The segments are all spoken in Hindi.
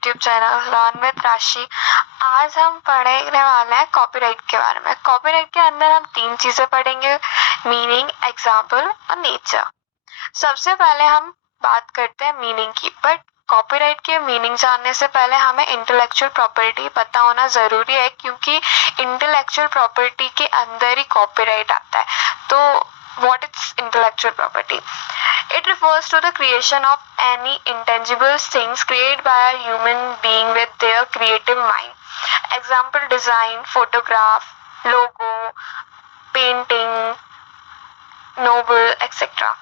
यूट्यूब चैनल लर्न विद राशि। आज हम पढ़ने वाले हैं कॉपीराइट के बारे में। कॉपीराइट के अंदर हम 3 चीजें पढ़ेंगे, मीनिंग, एग्जाम्पल और नेचर। सबसे पहले हम बात करते हैं मीनिंग की, बट कॉपीराइट के मीनिंग जानने से पहले हमें इंटेलेक्चुअल प्रॉपर्टी पता होना जरूरी है, क्योंकि इंटेलेक्चुअल प्रॉपर्टी के अंदर ही कॉपीराइट आता है। तो what is intellectual property? It refers to the creation of any intangible things created by a human being with their creative mind. Example: design, photograph, logo, painting, novel, etc.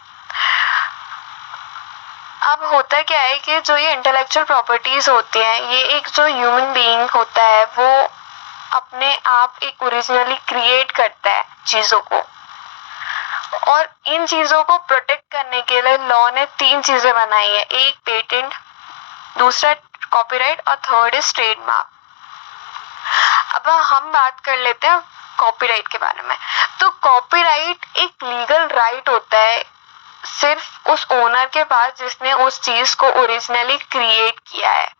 अब होता क्या है कि जो ये इंटेलेक्चुअल प्रॉपर्टीज होती हैं, ये एक जो ह्यूमन बीइंग होता है वो अपने आप एक ओरिजिनली क्रिएट करता है चीजों को, और इन चीजों को प्रोटेक्ट करने के लिए लॉ ने 3 चीजें बनाई है। एक पेटेंट, दूसरा कॉपीराइट और थर्ड इज ट्रेडमार्क। अब हम बात कर लेते हैं कॉपीराइट के बारे में। तो कॉपीराइट एक लीगल राइट होता है सिर्फ उस ओनर के पास जिसने उस चीज को ओरिजिनली क्रिएट किया है।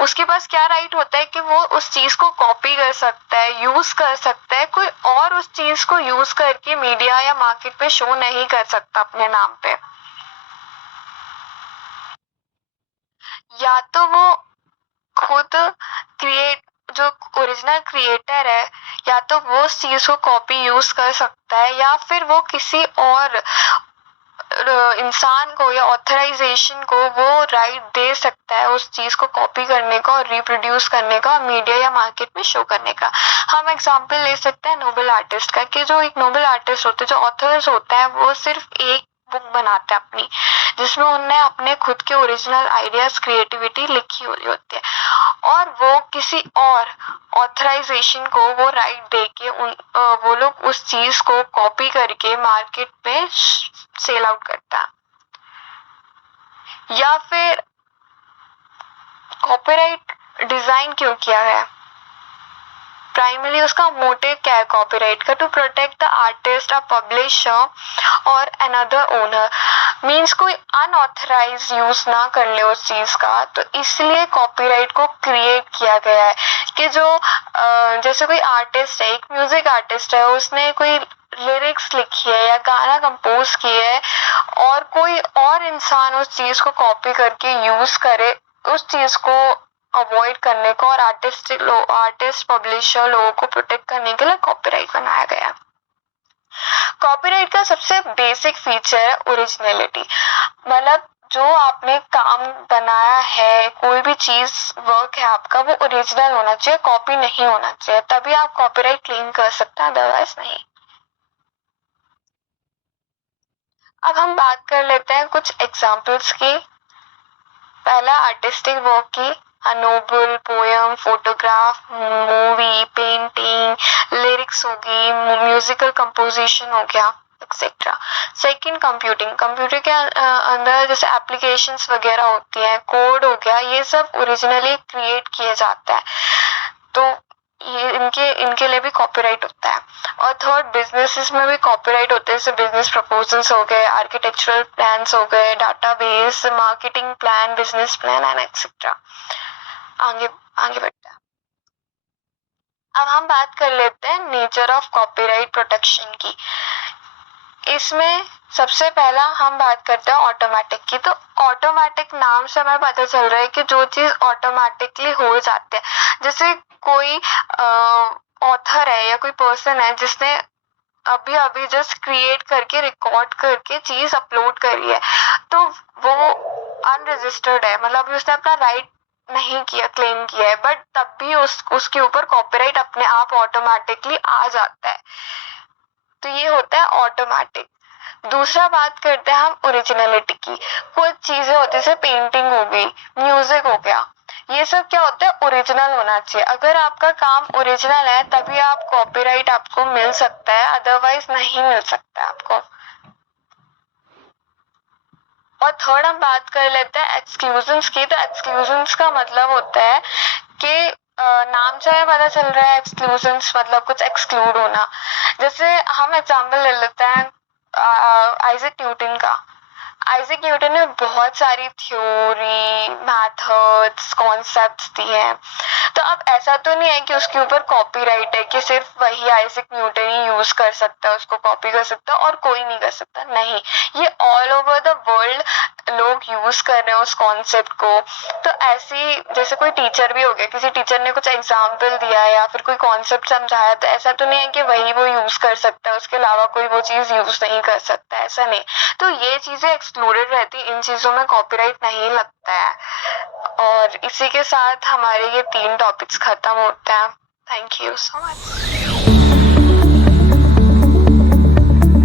उसके पास क्या राइट होता है कि वो उस चीज को कॉपी कर सकता है, यूज कर सकता है। कोई और उस चीज को यूज करके मीडिया या मार्केट पे शो नहीं कर सकता अपने नाम पे। या तो वो खुद जो ओरिजिनल क्रिएटर है, या तो वो उस चीज को कॉपी यूज कर सकता है, या फिर वो किसी और इंसान को या ऑथराइजेशन को वो राइट दे सकता है उस चीज को कॉपी करने का और रिप्रोड्यूस करने का, मीडिया या मार्केट में शो करने का। हम एग्जांपल ले सकते हैं नोबेल आर्टिस्ट का, कि जो एक नोबेल आर्टिस्ट होते हैं, जो ऑथर्स होता है, वो सिर्फ एक बुक बनाते हैं अपनी, जिसमें उन्होंने अपने खुद के ओरिजिनल आइडियाज, क्रिएटिविटी लिखी हुई होती है, और वो किसी और ऑथराइजेशन को वो राइट देके वो लोग उस चीज को कॉपी करके मार्केट में सेल आउट करता है। या फिर कॉपीराइट डिजाइन क्यों किया है? प्राइमरी उसका मोटिव क्या है कॉपीराइट का? To protect the artist, a publisher और अनदर ओनर। मीन्स कोई अनऑथराइज यूज ना कर ले उस चीज का, तो इसलिए कॉपीराइट को क्रिएट किया गया है। कि जो जैसे कोई आर्टिस्ट है, एक म्यूजिक आर्टिस्ट है, उसने कोई लिरिक्स लिखी है या गाना कंपोज किया है, और कोई और इंसान उस चीज को कॉपी करके यूज करे, उस चीज को अवॉइड करने को, और आर्टिस्ट पब्लिशर लोगों को प्रोटेक्ट करने के लिए कॉपीराइट बनाया गया। कॉपीराइट का सबसे बेसिक फीचर है ओरिजिनलिटी। मतलब जो आपने काम बनाया है, कोई भी चीज, वर्क है आपका, वो ओरिजिनल होना चाहिए, कॉपी नहीं होना चाहिए, तभी आप कॉपीराइट क्लेम कर सकते हैं, अदरवाइज नहीं। अब हम बात कर लेते हैं कुछ एग्जाम्पल्स की। पहला आर्टिस्टिक वर्क की, novel, poem, photograph, movie, painting, lyrics होगी, म्यूजिकल कंपोजिशन हो गया, एक्सेट्रा। सेकंड कंप्यूटर के अंदर जैसे एप्लीकेशंस वगैरह होती हैं, कोड हो गया, ये सब ओरिजिनली क्रिएट किए जाता है, तो ये इनके लिए भी कॉपीराइट होता है। और थर्ड, बिजनेसेस में भी कॉपीराइट होते हैं, जैसे बिजनेस प्रपोजल्स हो गए, आर्किटेक्चरल प्लान्स हो गए, database, marketing plan, business plan and etcetera. आगे बढ़ते हैं। अब हम बात कर लेते हैं नेचर ऑफ कॉपीराइट प्रोटेक्शन की। इसमें सबसे पहला हम बात करते हैं ऑटोमेटिक की। तो ऑटोमेटिक नाम से हमें पता चल रहा है कि जो चीज ऑटोमेटिकली हो जाती है, जैसे कोई ऑथर है या कोई पर्सन है जिसने अभी अभी जस्ट क्रिएट करके, रिकॉर्ड करके चीज अपलोड करी है, तो वो अनरजिस्टर्ड है, मतलब उसने अपना राइट नहीं किया, क्लेम किया है, बट तब भी उसके ऊपर कॉपीराइट अपने आप ऑटोमेटिकली आ जाता है। तो ये होता है ऑटोमेटिक। दूसरा बात करते हैं हम ओरिजिनलिटी की। कुछ चीजें होती है जैसे पेंटिंग हो गई, म्यूजिक हो गया, ये सब क्या होता है, ओरिजिनल होना चाहिए। अगर आपका काम ओरिजिनल है तभी आप कॉपीराइट आपको मिल सकता है, अदरवाइज नहीं मिल सकता है आपको। और थर्ड हम बात कर लेते हैं एक्सक्लूजन्स की। तो एक्सक्लूजन्स का मतलब होता है कि नाम से हमें पता चल रहा है एक्सक्लूजन्स मतलब कुछ एक्सक्लूड होना। जैसे हम एग्जांपल ले लेते हैं आइजैक न्यूटन का। आइजैक न्यूटन ने बहुत सारी थ्योरी, मेथड्स, कॉन्सेप्ट्स दिए हैं। तो अब ऐसा तो नहीं है कि उसके ऊपर कॉपीराइट है कि सिर्फ वही आइजैक न्यूटन ही यूज कर सकता है, उसको कॉपी कर सकता है और कोई नहीं कर सकता। नहीं, ये ऑल ओवर द वर्ल्ड लोग यूज कर रहे हैं उस कॉन्सेप्ट को। तो ऐसी जैसे कोई टीचर भी हो गया, किसी टीचर ने कुछ एग्जाम्पल दिया या फिर कोई कॉन्सेप्ट समझाया, तो ऐसा तो नहीं है कि वही वो यूज कर सकता है, उसके अलावा कोई वो चीज यूज नहीं कर सकता, ऐसा नहीं। तो ये चीजें एक्सक्लूडेड रहती, इन चीजों में कॉपीराइट नहीं लगता है। और इसी के साथ हमारे ये 3 टॉपिक्स खत्म होते हैं। Thank you so much.